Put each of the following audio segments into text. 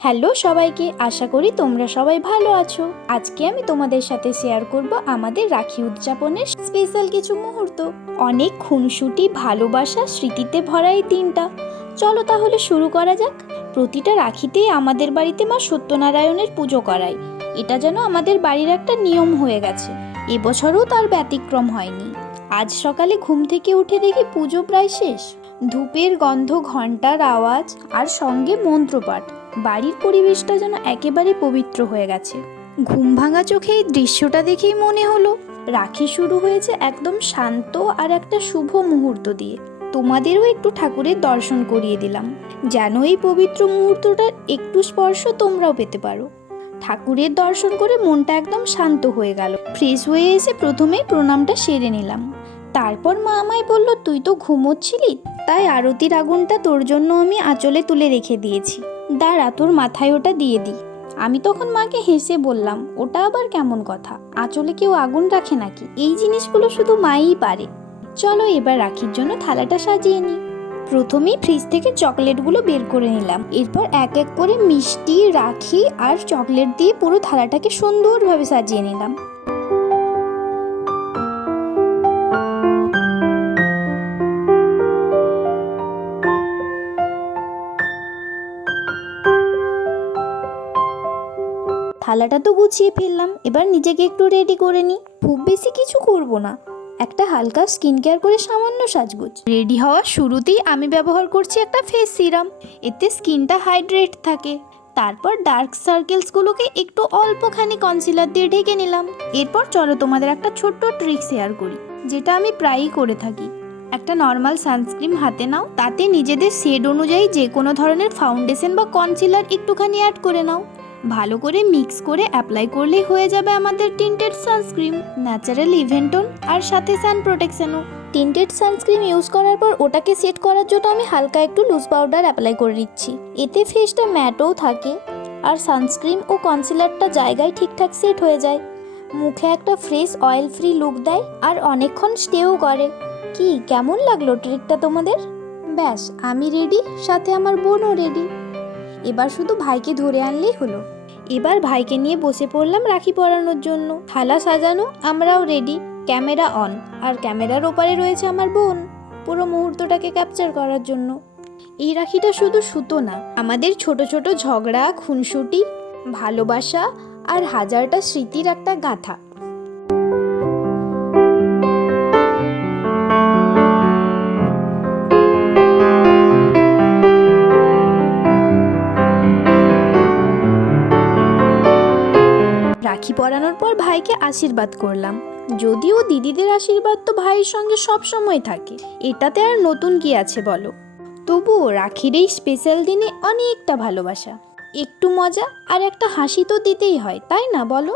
Hello সবাইকে, আশা করি তোমরা সবাই ভালো আছো। আজকে আমি তোমাদের সাথে শেয়ার করব আমাদের রাখি উদযাপনের স্পেশাল কিছু মুহূর্ত। অনেক খুনসুটি, ভালোবাসা, স্মৃতিতে ভরা এই দিনটা। চলো তাহলে শুরু করা যাক। প্রতিটা রাখিতেই আমাদের বাড়িতে মা সত্যনারায়ণের পুজো করাই। এটা যেন আমাদের বাড়ির একটা নিয়ম হয়ে গেছে। এবছরও তার ব্যতিক্রম হয়নি। আজ সকালে ঘুম থেকে উঠে দেখি পুজো প্রায় শেষ। ধূপের গন্ধ, ঘন্টার আওয়াজ আর সঙ্গে মন্ত্রপাঠ। বাড়ির পরিবেশটা যেন একেবারে পবিত্র হয়ে গেছে। ঘুম ভাঙা চোখে এই দৃশ্যটা দেখেই মনে হলো রাখি শুরু হয়েছে একদম শান্ত আর একটা শুভ মুহূর্ত দিয়ে। তোমাদেরও একটু ঠাকুরের দর্শন করিয়ে দিলাম, যেন এই পবিত্র মুহূর্তটার একটু স্পর্শ তোমরাও পেতে পারো। ঠাকুরের দর্শন করে মনটা একদম শান্ত হয়ে গেল। ফ্রেশ হয়ে এসে প্রথমেই প্রণামটা সেরে নিলাম। তারপর মা আমায় বলল, তুই তো ঘুমোচ্ছিলি, তাই আরতির আগুনটা তোর জন্য আমি আঁচলে তুলে রেখে দিয়েছি, দাঁড়া তোর মাথায় ওটা দিয়ে দিই। আমি তখন মাকে হেসে বললাম, ওটা আবার কেমন কথা? আঁচলে কেউ আগুন রাখে নাকি? এই জিনিসগুলো শুধু মাই পারে। চলো এবার রাখির জন্য থালাটা সাজিয়ে নিই। প্রথমেই ফ্রিজ থেকে চকলেটগুলো বের করে নিলাম। এরপর এক এক করে মিষ্টি, রাখি আর চকলেট দিয়ে পুরো থালাটাকে সুন্দরভাবে সাজিয়ে নিলাম। থালাটা তো গুছিয়ে ফেললাম, এবার নিজেকে একটু রেডি করে নিই। খুব বেশি কিছু করব না, একটা হালকা স্কিন কেয়ার করে সামান্য সাজগোজ। রেডি হওয়ার শুরুতেই আমি ব্যবহার করছি একটা ফেস সিরাম। এতে স্কিনটা হাইড্রেট থাকে। তারপর ডার্ক সার্কেলসগুলোকে একটু অল্পখানি কনসিলার দিয়ে ঢেকে নিলাম। এরপর চলো তোমাদের একটা ছোট্ট ট্রিক শেয়ার করি, যেটা আমি প্রায়ই করে থাকি। একটা নর্মাল সানস্ক্রিন হাতে নাও, তাতে নিজেদের শেড অনুযায়ী যে কোনো ধরনের ফাউন্ডেশন বা কনসিলার একটুখানি অ্যাড করে নাও। ভালো করে মিক্স করে অ্যাপ্লাই করলেই হয়ে যাবে আমাদের টিন্টেড সানস্ক্রিন। ন্যাচারাল ইভেন্টন আর সাথে সান প্রোটেকশনও। টিন্টেড সানস্ক্রিন ইউজ করার পর ওটাকে সেট করার জন্য আমি হালকা একটু লুজ পাউডার অ্যাপ্লাই করে নিচ্ছি। এতে ফেসটা ম্যাটও থাকে আর সানস্ক্রিন ও কনসিলারটা জায়গায় ঠিকঠাক সেট হয়ে যায়। মুখে একটা ফ্রেশ অয়েল ফ্রি লুক দেয় আর অনেকক্ষণ স্টেও করে। কি কেমন লাগলো ট্রিকটা তোমাদের? ব্যাস, আমি রেডি, সাথে আমার বোনও রেডি। এবার শুধু ভাইকে ধরে আনলেই হলো। এবার ভাইকে নিয়ে বসে পড়লাম রাখি পরানোর জন্য। থালা সাজানো, আমরাও রেডি, ক্যামেরা অন। আর ক্যামেরার ওপারে রয়েছে আমার বোন, পুরো মুহূর্তটাকে ক্যাপচার করার জন্য। এই রাখিটা শুধু সুতো না, আমাদের ছোট ছোট ঝগড়া, খুনসুটি, ভালোবাসা আর হাজারটা স্মৃতির একটা গাথা। রাখি পরানোর পর ভাইকে আশীর্বাদ করলাম। যদিও দিদিদের আশীর্বাদ তো ভাইয়ের সঙ্গে সব সময় থাকে, এটাতে আর নতুন কি আছে বলো। তবুও রাখির এই স্পেশাল দিনে অনেকটা ভালোবাসা, একটু মজা আর একটা হাসি তো দিতেই হয়, তাই না বলো?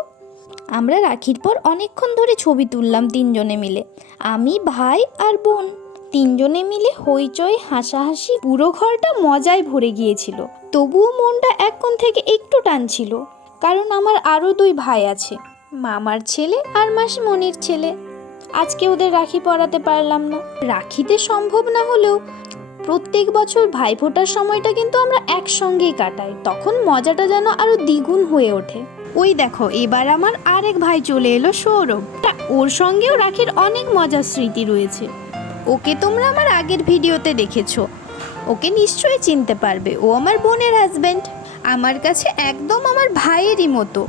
আমরা রাখির পর অনেকক্ষণ ধরে ছবি তুললাম তিনজনে মিলে। আমি, ভাই আর বোন, তিনজনে মিলে হইচই, হাসাহাসি, পুরো ঘরটা মজায় ভরে গিয়েছিল। তবুও মনটা এক কোণ থেকে একটু টানছিল, কারণ আমার আরও দুই ভাই আছে, মামার ছেলে আর মাসিমণির ছেলে। আজকে ওদের রাখি পরাতে পারলাম না। রাখিতে সম্ভব না হলেও প্রত্যেক বছর ভাইফোঁটার সময়টা কিন্তু আমরা একসঙ্গেই কাটাই, তখন মজাটা যেন আরো দ্বিগুণ হয়ে ওঠে। ওই দেখো, এবার আমার আরেক ভাই চলে এলো, সৌরভ। ওর সঙ্গেও রাখির অনেক মজার স্মৃতি রয়েছে। ওকে তোমরা আমার আগের ভিডিওতে দেখেছো, ওকে নিশ্চয়ই চিনতে পারবে। ও আমার বোনের হাজবেন্ড, আমার কাছে একদম আমার ভাইয়েরই মতো।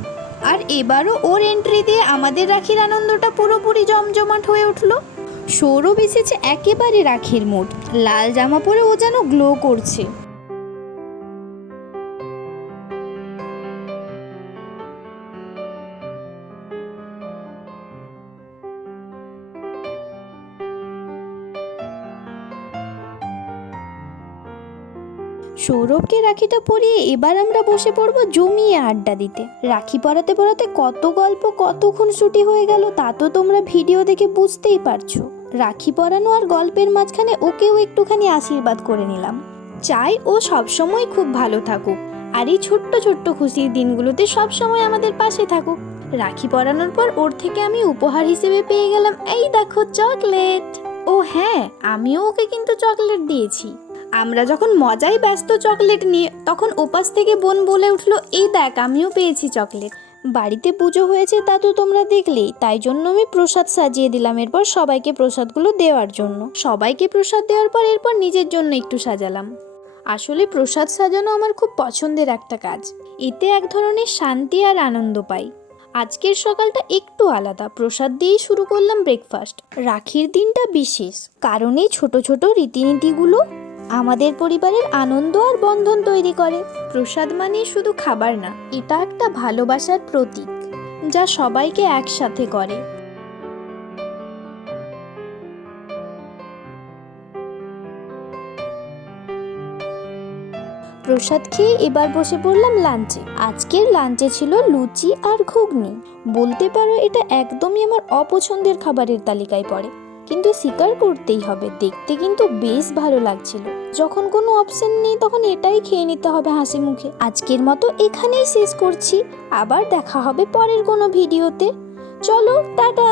আর এবারও ওর এন্ট্রি দিয়ে আমাদের রাখির আনন্দটা পুরোপুরি জমজমাট হয়ে উঠলো। সৌরভ এসেছে একেবারে রাখির মুড, লাল জামা পরে ও যেন গ্লো করছে। সৌরভকে রাখিটা পরিয়ে এবার আমরা বসে পড়বো জমিয়ে আড্ডা দিতে। রাখি পরাতে পরাতে কত গল্প, কত খুনসুটি হয়ে গেল তা তো তোমরা ভিডিও দেখে বুঝতেই পারছো। রাখি পরানো আর গল্পের মাঝখানে ওকেও একটুখানি আশীর্বাদ করে নিলাম। চাই ও সবসময় খুব ভালো থাকুক আর এই ছোট্ট ছোট্ট খুশির দিনগুলোতে সবসময় আমাদের পাশে থাকুক। রাখি পরানোর পর ওর থেকে আমি উপহার হিসেবে পেয়ে গেলাম এই দেখো চকলেট। ও হ্যাঁ, আমিও ওকে কিন্তু চকলেট দিয়েছি। আমরা যখন মজায় ব্যস্ত চকলেট নিয়ে, তখন ওপাশ থেকে বোন বলে উঠলো, এই দেখ আমিও পেয়েছি চকলেট। বাড়িতে পুজো হয়েছে তা তো তোমরা দেখলেই, তাই জন্য আমি প্রসাদ সাজিয়ে দিলাম এরপর সবাইকে প্রসাদগুলো দেওয়ার জন্য। সবাইকে প্রসাদ দেওয়ার পর এরপর নিজের জন্য একটু সাজালাম। আসলে প্রসাদ সাজানো আমার খুব পছন্দের একটা কাজ, এতে এক ধরনের শান্তি আর আনন্দ পাই। আজকের সকালটা একটু আলাদা, প্রসাদ দিয়েই শুরু করলাম ব্রেকফাস্ট। রাখির দিনটা বিশেষ কারণ এই ছোট ছোট রীতিনীতিগুলো আমাদের পরিবারের আনন্দ আর বন্ধন তৈরি করে। প্রসাদ মানে শুধু খাবার না, এটা একটা ভালোবাসার প্রতীক যা সবাইকে একসাথে করে। প্রসাদ খেয়ে এবার বসে পড়লাম লাঞ্চে। আজকের লাঞ্চে ছিল লুচি আর ঘুগনি। বলতে পারো এটা একদমই আমার অপছন্দের খাবারের তালিকায় পড়ে, কিন্তু স্বীকার করতেই হবে, দেখতে কিন্তু বেশ ভালো লাগছিল। যখন কোনো অপশন নেই তখন এটাই খেয়ে নিতে হবে হাসি মুখে। আজকের মতো এখানেই শেষ করছি, আবার দেখা হবে পরের কোনো ভিডিওতে। চলো টাটা।